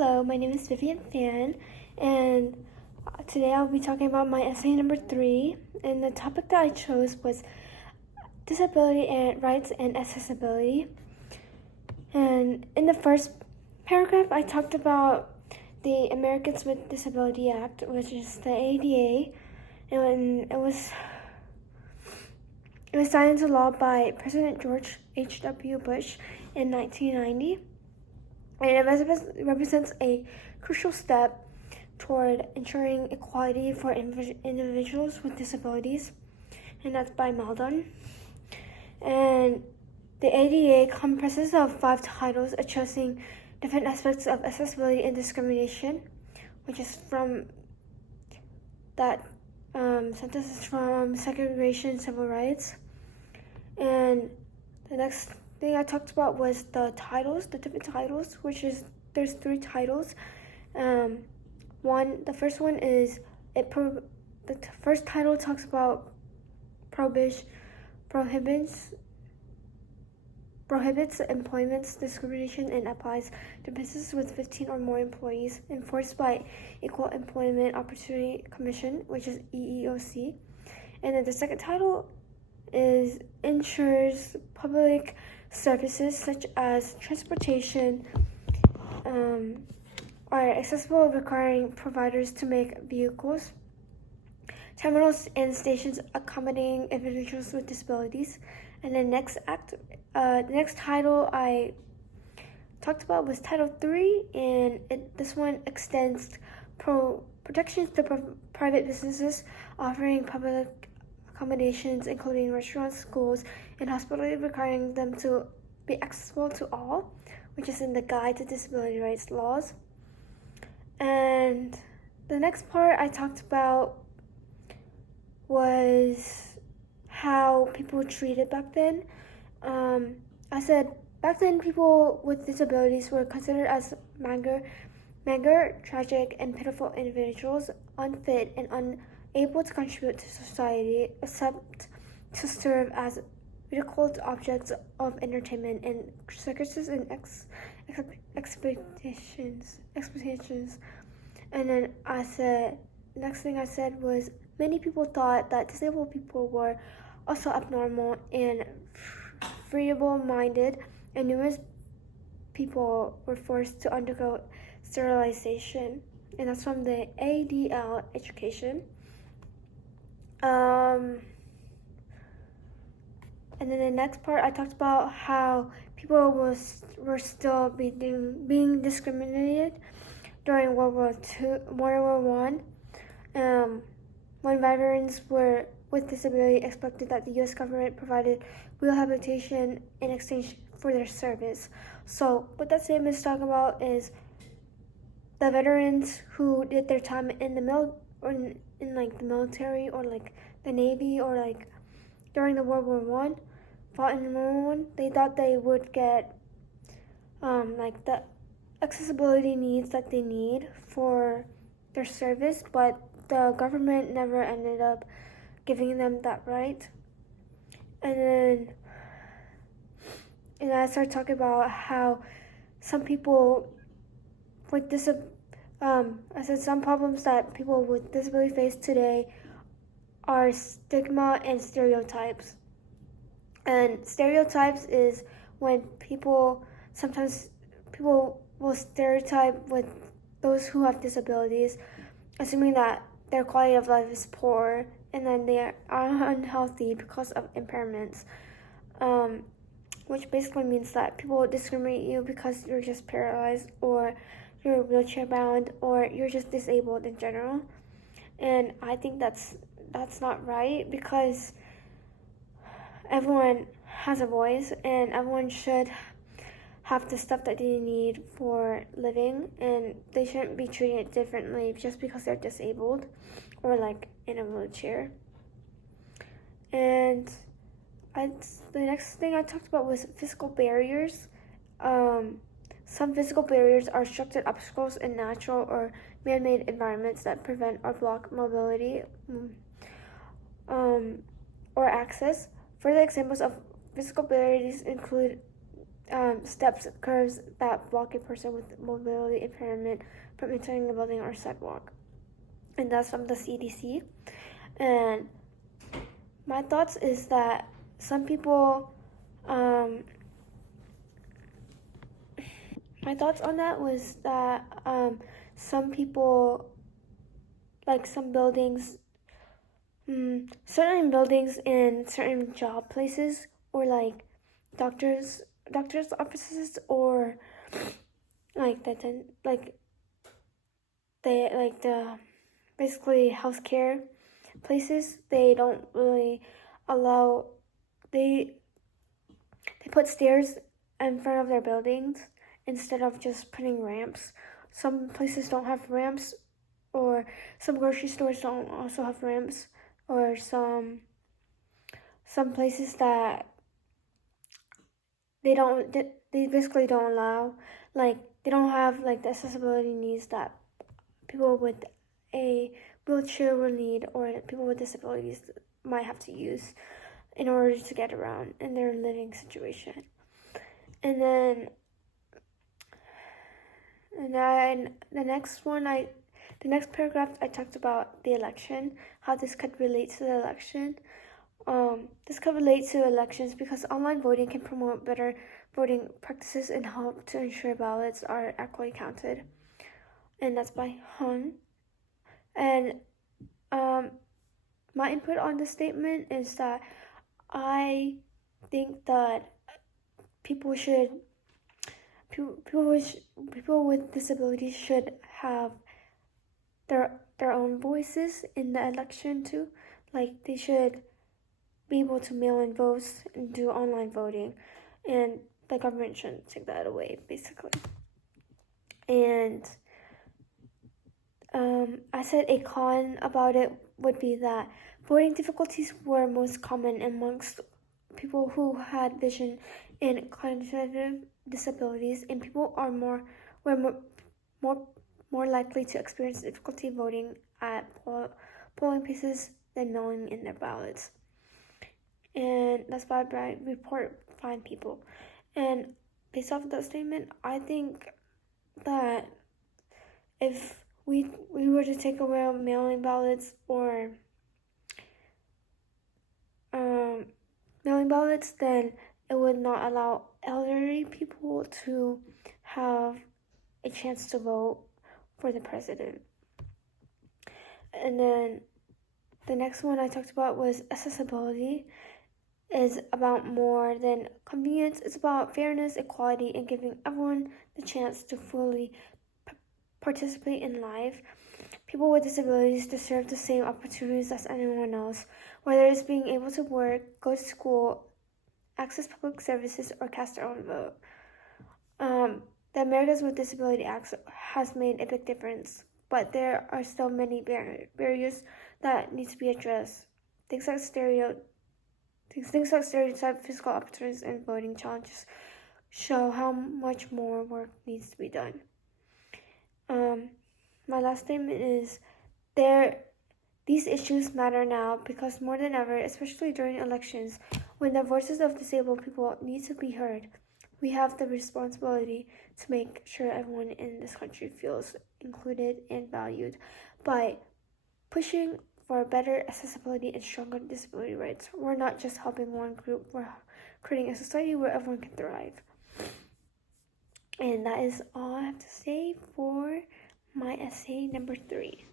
Hello, my name is Vivian Fan, and today I'll be talking about my essay number 3. And the topic that I chose was disability and rights and accessibility. And in the first paragraph, I talked about the Americans with Disability Act, which is the ADA, and it was signed into law by President George H.W. Bush in 1990. And it represents a crucial step toward ensuring equality for individuals with disabilities, and that's by Maldon. And the ADA comprises of 5 titles addressing different aspects of accessibility and discrimination, which is from that sentence is from segregation civil rights. And the next thing I talked about was the different titles, which is there's 3 titles. The first one is the first title talks about prohibits employment discrimination and applies to businesses with 15 or more employees, enforced by Equal Employment Opportunity Commission, which is EEOC. And then the second title is ensures public services such as transportation are accessible, requiring providers to make vehicles, terminals, and stations accommodating individuals with disabilities. And the next title I talked about was Title 3, and this one extends protections to private businesses offering public accommodations, including restaurants, schools, and hospitals, requiring them to be accessible to all, which is in the Guide to Disability Rights Laws. And the next part I talked about was how people were treated back then. I said back then people with disabilities were considered as mager, tragic, and pitiful individuals, unfit and unable to contribute to society except to serve as ridiculed objects of entertainment and circuses and expectations. And then next thing I said was many people thought that disabled people were also abnormal and feeble-minded, and numerous people were forced to undergo sterilization. And that's from the ADL education. And then the next part, I talked about how people were still being discriminated during World War I. When veterans with disability expected that the U.S. government provided rehabilitation in exchange for their service. So what that statement is talking about is the veterans who did their time in the in the military or like the Navy or like during the World War I, fought in World War I, they thought they would get like the accessibility needs that they need for their service, but the government never ended up giving them that right. And I started talking about how some people with I said some problems that people with disability face today are stigma and stereotypes. And stereotypes is when sometimes people will stereotype with those who have disabilities, assuming that their quality of life is poor and then they are unhealthy because of impairments, which basically means that people discriminate you because you're just paralyzed or you're wheelchair bound or you're just disabled in general. And I think that's not right, because everyone has a voice and everyone should have the stuff that they need for living, and they shouldn't be treated differently just because they're disabled or like in a wheelchair. And the next thing I talked about was physical barriers. Some physical barriers are structured obstacles in natural or man-made environments that prevent or block mobility or access. Further examples of physical barriers include steps, curves that block a person with mobility impairment from entering the building or sidewalk. And that's from the CDC. And my thoughts is that some people, my thoughts on that was that some people, like some buildings, certain buildings and certain job places, or like doctors offices, or like the basically healthcare places, they don't really allow, they put stairs in front of their buildings instead of just putting ramps. Some places don't have ramps, or some grocery stores don't also have ramps, or some places that they basically don't allow, like they don't have like the accessibility needs that people with a wheelchair will need, or people with disabilities might have to use in order to get around in their living situation. And then the next paragraph, I talked about the election, how this could relate to the election. This could relate to elections because online voting can promote better voting practices and help to ensure ballots are accurately counted. And that's by Hun. And my input on this statement is that I think that people with disabilities should have their own voices in the election too. Like they should be able to mail in votes and do online voting, and the government shouldn't take that away, basically. And I said a con about it would be that voting difficulties were most common amongst people who had vision and cognitive disabilities, and people were more likely to experience difficulty voting at polling places than mailing in their ballots. And that's why I report find people. And based off of that statement, I think that if we were to take away mailing ballots, or then it would not allow elderly people to have a chance to vote for the president. And then the next one I talked about was accessibility. Is about more than convenience. It's about fairness, equality, and giving everyone the chance to fully participate in life. People with disabilities deserve the same opportunities as anyone else, whether it's being able to work, go to school, access public services, or cast their own vote. The Americans with Disability Act has made a big difference, but there are still many barriers that need to be addressed. Things like stereotype physical opportunities and voting challenges show how much more work needs to be done. My last statement is these issues matter now because more than ever, especially during elections, when the voices of disabled people need to be heard. We have the responsibility to make sure everyone in this country feels included and valued by pushing for better accessibility and stronger disability rights. We're not just helping one group, we're creating a society where everyone can thrive. And that is all I have to say for my essay number 3.